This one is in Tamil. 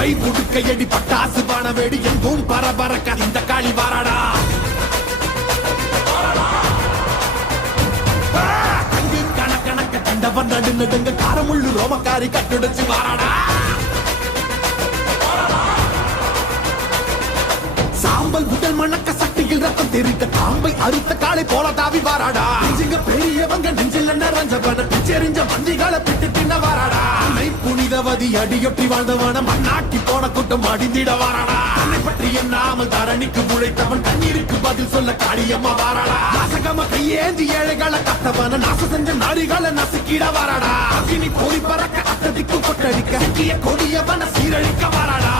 பை புடுக்கையடி பட்டாசு வானவேடி எங்கும் பரபரக்க இந்த காளி வாராடா. அங்கு கணக்கணக்க கண்டவன் நடு நடுங்க காரமுள்ளு ரோமக்காரி கட்டுடைச்சு வாராடா. சாம்பல் உடல் மணக்க சட்டியில் ரத்தம் தெரிக்க தாம்பை அறுத்த காலை போல தாவி வாராடா. நெஞ்சுங்க பெரியவங்க நெஞ்சில் நிறைஞ்சவன பிச்செறிஞ்ச மந்திகளை பிட்டு தின்ன வாராடா. புனிதவதி அடியொட்டி வாழ்ந்தவன மண்ணாக்கி போன கூட்டம் அடிந்திட வாராடா. தன்னை பற்றி எண்ணாமல் தரணிக்கு உழைத்தவன் கண்ணீருக்கு பதில் சொல்ல காளியம்மா வாராடா. நாசகம கையேந்தி ஏழைகளை கத்தவன நாச செஞ்ச நாடிகளை நசுக்கிட வாராடா. அக்னி போய் பறக்க அட்டதிக்கு கொட்டடிக்க கொடியவன சீரழிக்க வாராடா.